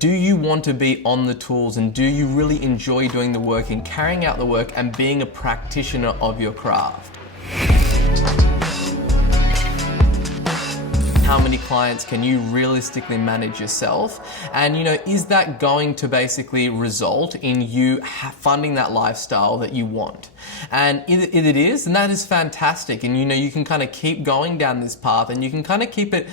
Do you want to be on the tools, and do you really enjoy doing the work and carrying out the work and being a practitioner of your craft? How many clients can you realistically manage yourself? And is that going to basically result in you funding that lifestyle that you want? And if it is, then that is fantastic. And you can kind of keep going down this path, and you can kind of keep it,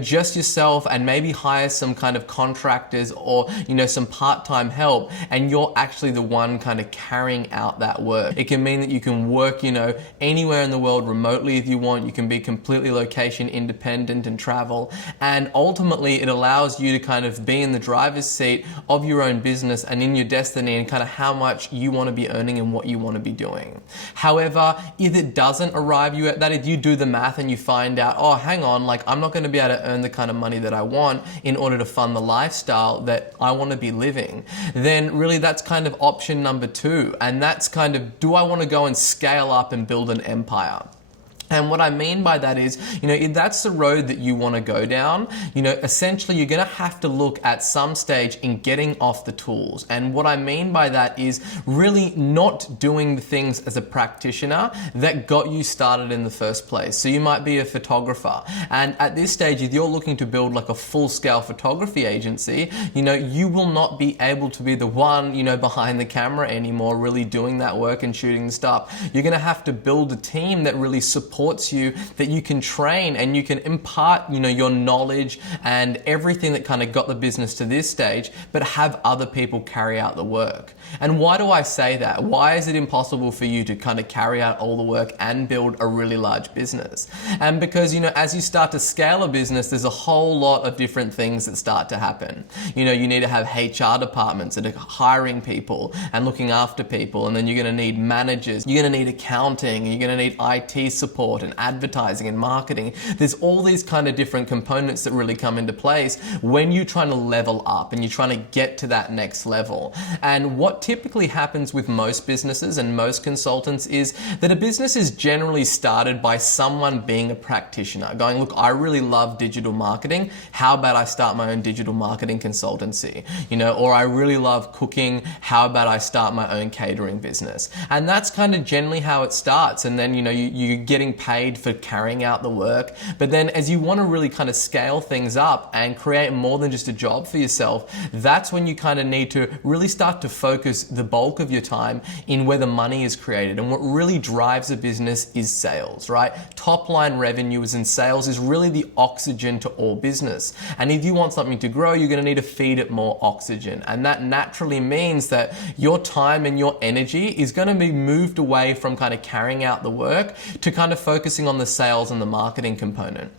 just yourself, and maybe hire some kind of contractors or, some part-time help, and you're actually the one kind of carrying out that work. It can mean that you can work, anywhere in the world remotely if you want. You can be completely location independent and travel. And ultimately it allows you to kind of be in the driver's seat of your own business and in your destiny, and kind of how much you want to be earning and what you want to be doing. However, if it doesn't arrive you at that, if you do the math and you find out, oh, hang on, like I'm not going to be able to earn the kind of money that I want in order to fund the lifestyle that I want to be living, then really that's kind of option number 2. And that's kind of, do I want to go and scale up and build an empire? And what I mean by that is, if that's the road that you want to go down, essentially you're going to have to look at some stage in getting off the tools. And what I mean by that is really not doing the things as a practitioner that got you started in the first place. So you might be a photographer, and at this stage, if you're looking to build like a full-scale photography agency, you will not be able to be the one, behind the camera anymore, really doing that work and shooting the stuff. You're going to have to build a team that really supports you, that you can train and you can impart, your knowledge and everything that kind of got the business to this stage, but have other people carry out the work. And why do I say that? Why is it impossible for you to kind of carry out all the work and build a really large business? And because, as you start to scale a business, there's a whole lot of different things that start to happen. You need to have HR departments that are hiring people and looking after people, and then you're going to need managers, you're going to need accounting, you're going to need IT support and advertising and marketing. There's all these kind of different components that really come into place when you're trying to level up and you're trying to get to that next level. And what typically happens with most businesses and most consultants is that a business is generally started by someone being a practitioner, going, look, I really love digital marketing. How about I start my own digital marketing consultancy? Or I really love cooking. How about I start my own catering business? And that's kind of generally how it starts. And then, you're getting paid for carrying out the work. But then as you want to really kind of scale things up and create more than just a job for yourself, that's when you kind of need to really start to focus the bulk of your time in where the money is created. And what really drives a business is sales, right? Top line revenues and sales is really the oxygen to all business. And if you want something to grow, you're going to need to feed it more oxygen. And that naturally means that your time and your energy is going to be moved away from kind of carrying out the work to kind of focusing on the sales and the marketing component.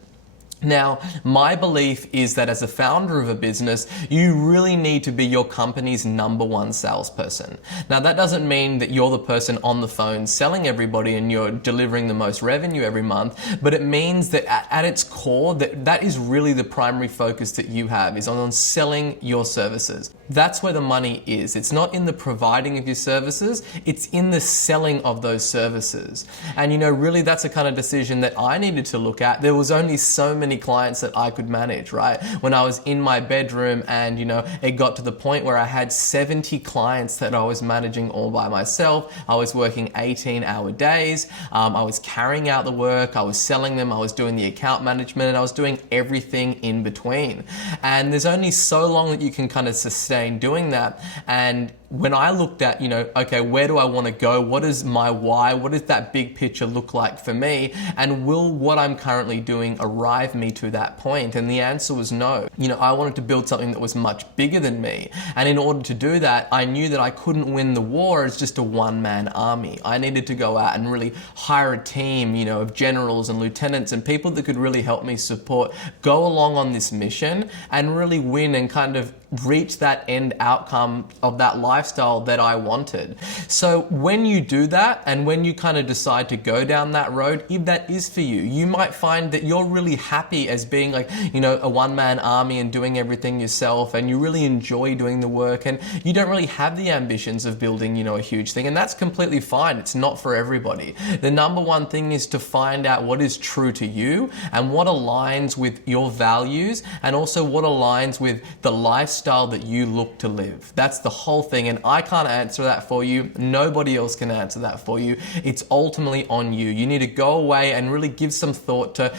Now, my belief is that as a founder of a business, you really need to be your company's #1 salesperson. Now, that doesn't mean that you're the person on the phone selling everybody and you're delivering the most revenue every month, but it means that at its core, that is really the primary focus that you have, is on selling your services. That's where the money is. It's not in the providing of your services, it's in the selling of those services. And really that's a kind of decision that I needed to look at. There was only so many clients that I could manage, right? When I was in my bedroom and, it got to the point where I had 70 clients that I was managing all by myself. I was working 18-hour days. I was carrying out the work. I was selling them. I was doing the account management, and I was doing everything in between. And there's only so long that you can kind of sustain doing that. And when I looked at, okay, where do I want to go? What is my why? What does that big picture look like for me? And will what I'm currently doing arrive me to that point? And the answer was no. I wanted to build something that was much bigger than me. And in order to do that, I knew that I couldn't win the war as just a one-man army. I needed to go out and really hire a team, of generals and lieutenants and people that could really help me support, go along on this mission and really win and kind of reach that end outcome of that lifestyle that I wanted. So when you do that, and when you kind of decide to go down that road, if that is for you, you might find that you're really happy as being like, a one-man army and doing everything yourself, and you really enjoy doing the work, and you don't really have the ambitions of building, a huge thing. And that's completely fine. It's not for everybody. The #1 thing is to find out what is true to you and what aligns with your values, and also what aligns with the lifestyle lifestyle that you look to live? That's the whole thing, and I can't answer that for you. Nobody else can answer that for you. It's ultimately on you. You need to go away and really give some thought to,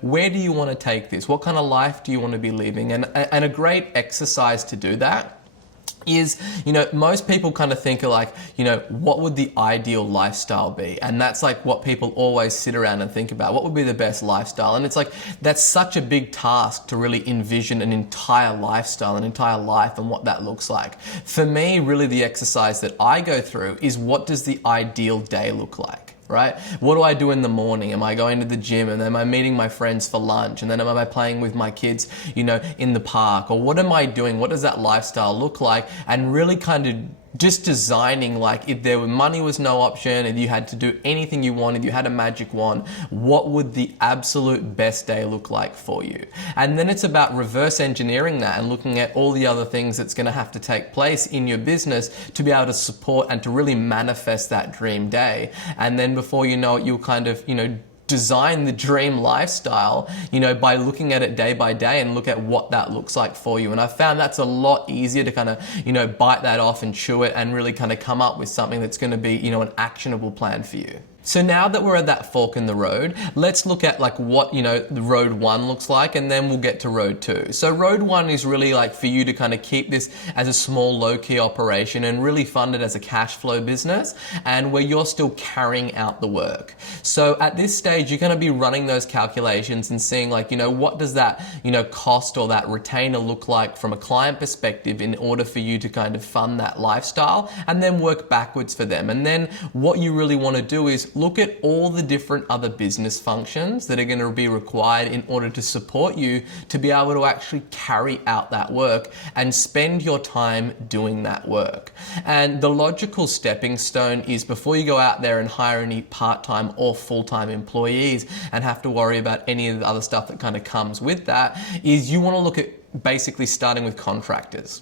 where do you want to take this? What kind of life do you want to be living? And a great exercise to do that is, most people kind of think of like, what would the ideal lifestyle be? And that's like what people always sit around and think about. What would be the best lifestyle? And it's like, that's such a big task to really envision an entire lifestyle, an entire life, and what that looks like. For me, really the exercise that I go through is, what does the ideal day look like? Right? What do I do in the morning? Am I going to the gym, and then am I meeting my friends for lunch, and then am I playing with my kids, in the park? Or what am I doing? What does that lifestyle look like? And really kind of just designing, like, if money was no option and you had to do anything you wanted, you had a magic wand, what would the absolute best day look like for you? And then it's about reverse engineering that and looking at all the other things that's going to have to take place in your business to be able to support and to really manifest that dream day. And then before you know it, you'll kind of, design the dream lifestyle, by looking at it day by day and look at what that looks like for you. And I found that's a lot easier to kind of, bite that off and chew it and really kind of come up with something that's going to be, an actionable plan for you. So now that we're at that fork in the road, let's look at like what, the road 1 looks like, and then we'll get to road 2. So road 1 is really like for you to kind of keep this as a small low-key operation and really fund it as a cash flow business, and where you're still carrying out the work. So at this stage, you're going to be running those calculations and seeing like, what does that, cost or that retainer look like from a client perspective in order for you to kind of fund that lifestyle, and then work backwards for them. And then what you really want to do is look at all the different other business functions that are going to be required in order to support you to be able to actually carry out that work and spend your time doing that work. And the logical stepping stone is, before you go out there and hire any part-time or full-time employees and have to worry about any of the other stuff that kind of comes with that, is you want to look at basically starting with contractors.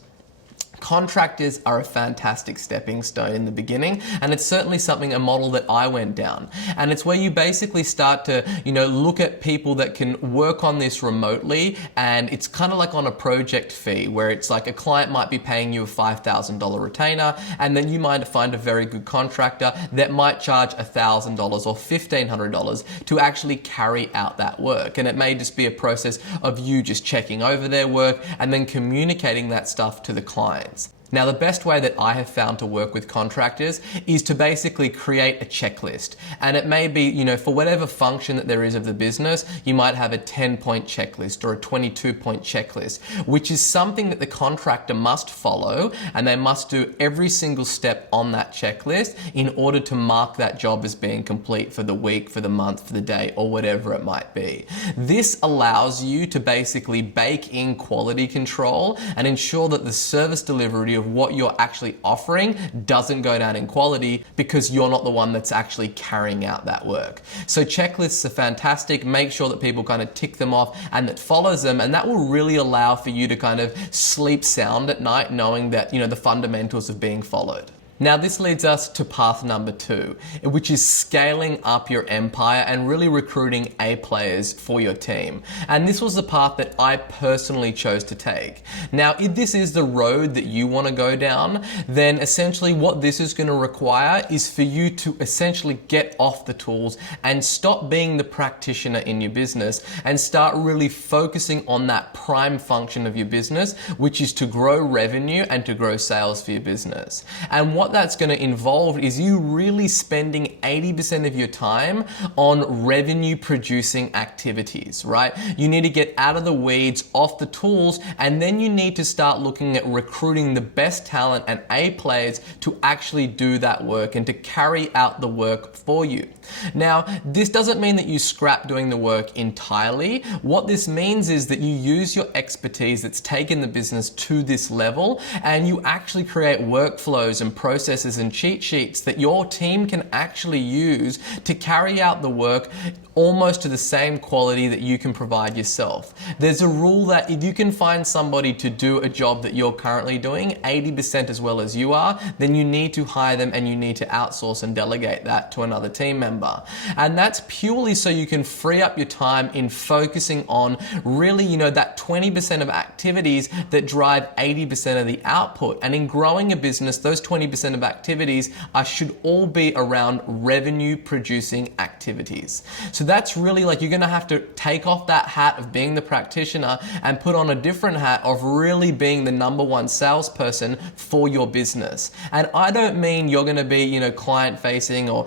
Contractors are a fantastic stepping stone in the beginning, and it's certainly a model that I went down. And it's where you basically start to, look at people that can work on this remotely, and it's kind of like on a project fee, where it's like a client might be paying you a $5,000 retainer, and then you might find a very good contractor that might charge $1,000 or $1,500 to actually carry out that work. And it may just be a process of you just checking over their work and then communicating that stuff to the client. Now, the best way that I have found to work with contractors is to basically create a checklist. And it may be, for whatever function that there is of the business, you might have a 10-point checklist or a 22-point checklist, which is something that the contractor must follow, and they must do every single step on that checklist in order to mark that job as being complete for the week, for the month, for the day, or whatever it might be. This allows you to basically bake in quality control and ensure that the service delivery of what you're actually offering doesn't go down in quality, because you're not the one that's actually carrying out that work. So checklists are fantastic. Make sure that people kind of tick them off and that follows them, and that will really allow for you to kind of sleep sound at night, knowing that, the fundamentals are being followed. Now, this leads us to path number 2, which is scaling up your empire and really recruiting A players for your team. And this was the path that I personally chose to take. Now, if this is the road that you want to go down, then essentially what this is going to require is for you to essentially get off the tools and stop being the practitioner in your business and start really focusing on that prime function of your business, which is to grow revenue and to grow sales for your business. And what that's going to involve is you really spending 80% of your time on revenue producing activities, right? You need to get out of the weeds, off the tools, and then you need to start looking at recruiting the best talent and A players to actually do that work and to carry out the work for you. Now, this doesn't mean that you scrap doing the work entirely. What this means is that you use your expertise that's taken the business to this level, and you actually create workflows and processes processes and cheat sheets that your team can actually use to carry out the work almost to the same quality that you can provide yourself. There's a rule that if you can find somebody to do a job that you're currently doing 80% as well as you are, then you need to hire them and you need to outsource and delegate that to another team member. And that's purely so you can free up your time in focusing on really, that 20% of activities that drive 80% of the output. And in growing a business, those 20% of activities should all be around revenue producing activities. So that's really like you're gonna have to take off that hat of being the practitioner and put on a different hat of really being the number one salesperson for your business. And I don't mean you're gonna be, client facing or,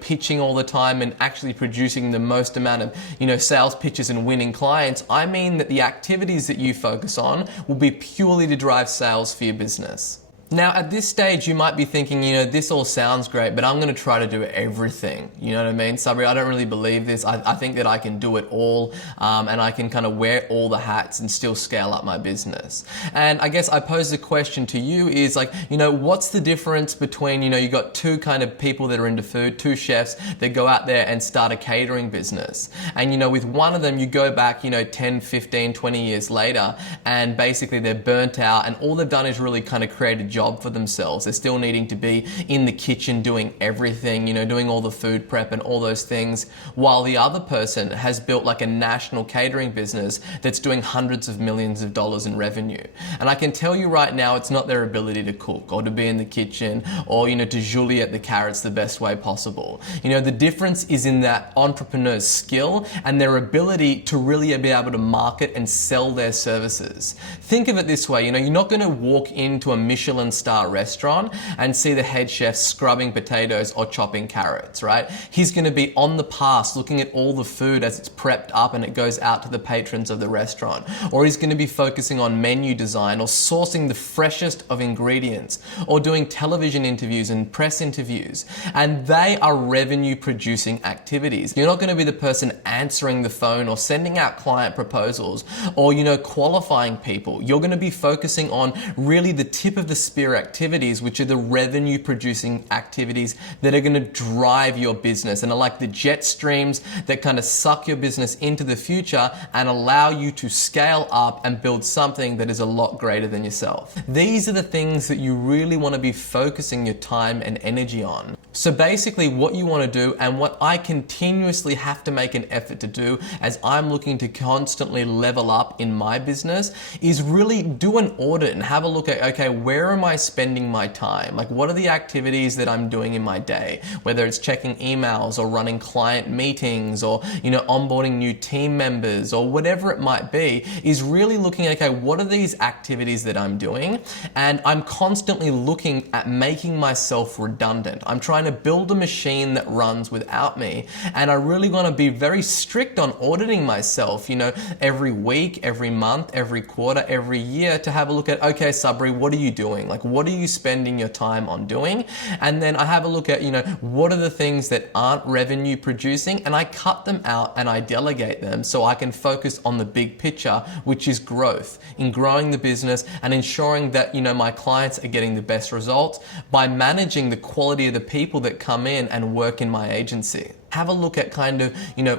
pitching all the time and actually producing the most amount of, sales pitches and winning clients. I mean that the activities that you focus on will be purely to drive sales for your business. Now, at this stage, you might be thinking, this all sounds great, but I'm going to try to do everything. You know what I mean? Sabri, I don't really believe this. I think that I can do it all, and I can kind of wear all the hats and still scale up my business. And I guess I pose the question to you is like, what's the difference between, you got two kind of people that are into food, two chefs that go out there and start a catering business. And, with one of them, you go back, 10, 15, 20 years later, and basically they're burnt out and all they've done is really kind of create a job for themselves. They're still needing to be in the kitchen doing everything, doing all the food prep and all those things, while the other person has built like a national catering business that's doing hundreds of millions of dollars in revenue. And I can tell you right now, it's not their ability to cook or to be in the kitchen or, to julienne the carrots the best way possible. The difference is in that entrepreneur's skill and their ability to really be able to market and sell their services. Think of it this way, you're not going to walk into a Michelin star restaurant and see the head chef scrubbing potatoes or chopping carrots, right? He's going to be on the pass looking at all the food as it's prepped up and it goes out to the patrons of the restaurant. Or he's going to be focusing on menu design or sourcing the freshest of ingredients or doing television interviews and press interviews. And they are revenue producing activities. You're not going to be the person answering the phone or sending out client proposals or, qualifying people. You're going to be focusing on really the tip of the spear activities, which are the revenue producing activities that are going to drive your business and are like the jet streams that kind of suck your business into the future and allow you to scale up and build something that is a lot greater than yourself. These are the things that you really want to be focusing your time and energy on. So basically what you want to do, and what I continuously have to make an effort to do as I'm looking to constantly level up in my business, is really do an audit and have a look at, okay, where am I spending my time? Like, what are the activities that I'm doing in my day? Whether it's checking emails or running client meetings or, onboarding new team members or whatever it might be, is really looking at, okay, what are these activities that I'm doing? And I'm constantly looking at making myself redundant. I'm trying to build a machine that runs without me. And I really want to be very strict on auditing myself, every week, every month, every quarter, every year, to have a look at, okay, Sabri, what are you doing? Like, what are you spending your time on doing? And then I have a look at, what are the things that aren't revenue producing, and I cut them out and I delegate them so I can focus on the big picture, which is growth, in growing the business and ensuring that, my clients are getting the best results by managing the quality of the people that come in and work in my agency. Have a look at kind of,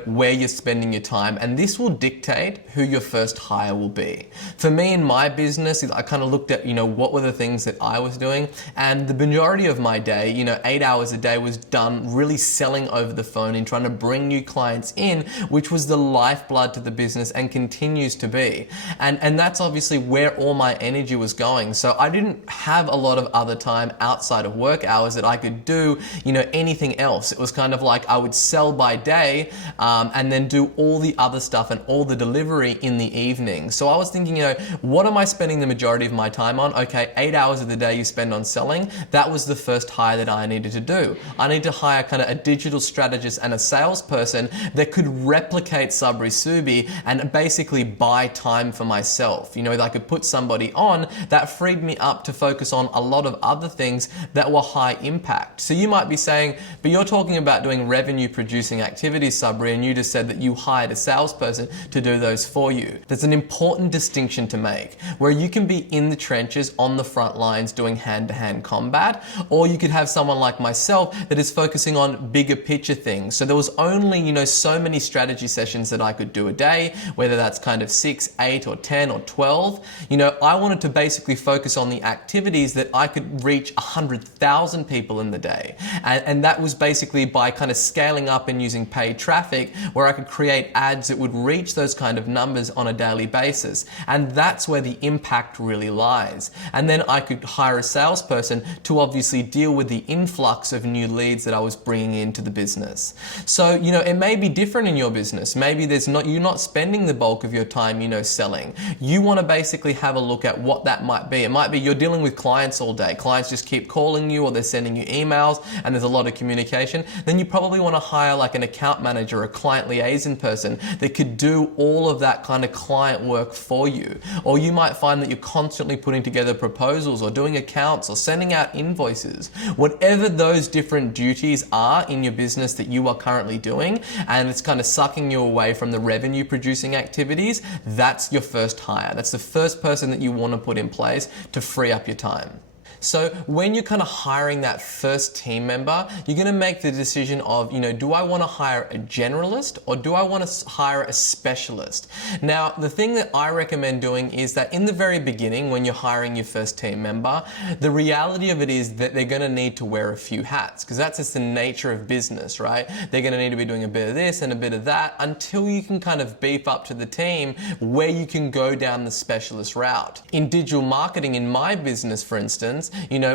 where you're spending your time, and this will dictate who your first hire will be. For me in my business, I kind of looked at, what were the things that I was doing, and the majority of my day, 8 hours a day was done really selling over the phone and trying to bring new clients in, which was the lifeblood to the business and continues to be. And that's obviously where all my energy was going. So I didn't have a lot of other time outside of work hours that I could do, anything else. It was kind of like I would sell by day and then do all the other stuff and all the delivery in the evening. So I was thinking, what am I spending the majority of my time on? Okay, 8 hours of the day you spend on selling. That was the first hire that I needed to do. I need to hire kind of a digital strategist and a salesperson that could replicate Sabri Suby and basically buy time for myself. That I could put somebody on that freed me up to focus on a lot of other things that were high impact. So you might be saying, but you're talking about doing revenue producing activities, Sabri, and you just said that you hired a salesperson to do those for you. There's an important distinction to make where you can be in the trenches on the front lines doing hand-to-hand combat, or you could have someone like myself that is focusing on bigger picture things. So there was only, so many strategy sessions that I could do a day, whether that's kind of 6, 8 or 10 or 12. I wanted to basically focus on the activities that I could reach 100,000 people in the day. And that was basically by kind of scaling up and using paid traffic where I could create ads that would reach those kind of numbers on a daily basis. And that's where the impact really lies. And then I could hire a salesperson to obviously deal with the influx of new leads that I was bringing into the business. So, it may be different in your business. Maybe you're not spending the bulk of your time, selling. You want to basically have a look at what that might be. It might be you're dealing with clients all day. Clients just keep calling you or they're sending you emails and there's a lot of communication. Then you probably want to hire like an account manager, a client liaison person that could do all of that kind of client work for you. Or you might find that you're constantly putting together proposals or doing accounts or sending out invoices. Whatever those different duties are in your business that you are currently doing, and it's kind of sucking you away from the revenue producing activities, that's your first hire. That's the first person that you want to put in place to free up your time. So when you're kind of hiring that first team member, you're going to make the decision of, do I want to hire a generalist or do I want to hire a specialist? Now, the thing that I recommend doing is that in the very beginning, when you're hiring your first team member, the reality of it is that they're going to need to wear a few hats because that's just the nature of business, right? They're going to need to be doing a bit of this and a bit of that until you can kind of beef up to the team where you can go down the specialist route. In digital marketing, in my business, for instance,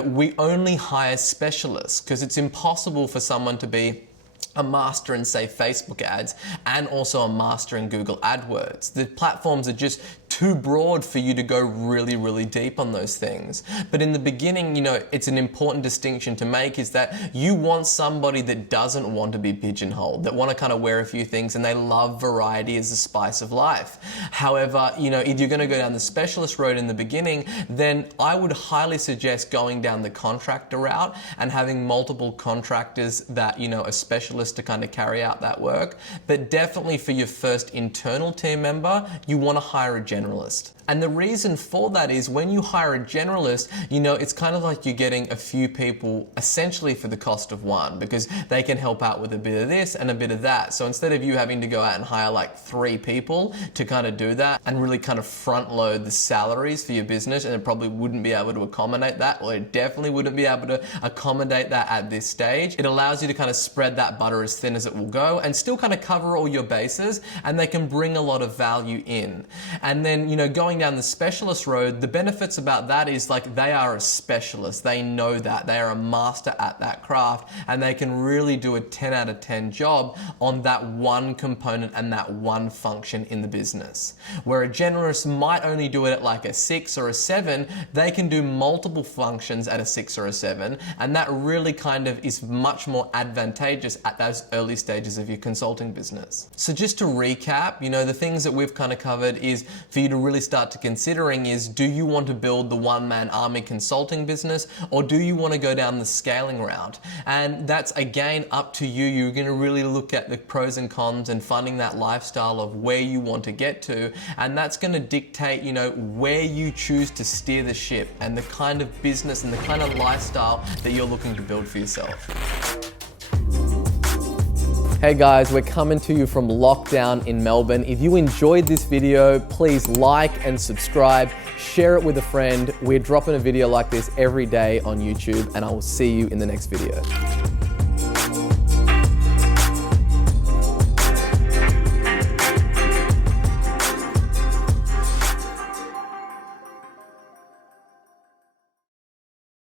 we only hire specialists because it's impossible for someone to be a master in, say, Facebook ads and also a master in Google AdWords. The platforms are just too broad for you to go really, really deep on those things. But in the beginning, it's an important distinction to make is that you want somebody that doesn't want to be pigeonholed, that want to kind of wear a few things and they love variety as the spice of life. However, if you're going to go down the specialist road in the beginning, then I would highly suggest going down the contractor route and having multiple contractors that, a specialist to kind of carry out that work. But definitely for your first internal team member, you want to hire a generalist. And the reason for that is when you hire a generalist, it's kind of like you're getting a few people essentially for the cost of one because they can help out with a bit of this and a bit of that. So instead of you having to go out and hire like 3 people to kind of do that and really kind of front load the salaries for your business, and it probably wouldn't be able to accommodate that, or it definitely wouldn't be able to accommodate that at this stage. It allows you to kind of spread that butter as thin as it will go and still kind of cover all your bases, and they can bring a lot of value in. And then, going down the specialist road, the benefits about that is like they are a specialist. They know that. They are a master at that craft and they can really do a 10 out of 10 job on that one component and that one function in the business. Where a generalist might only do it at like a 6 or a 7, they can do multiple functions at a 6 or a 7, and that really kind of is much more advantageous at those early stages of your consulting business. So just to recap, the things that we've kind of covered is for you to really start to considering is, do you want to build the one-man army consulting business or do you want to go down the scaling route? And that's again up to you. You're going to really look at the pros and cons and finding that lifestyle of where you want to get to, and that's going to dictate, where you choose to steer the ship and the kind of business and the kind of lifestyle that you're looking to build for yourself. Hey guys, we're coming to you from lockdown in Melbourne. If you enjoyed this video, please like and subscribe, share it with a friend. We're dropping a video like this every day on YouTube, and I will see you in the next video.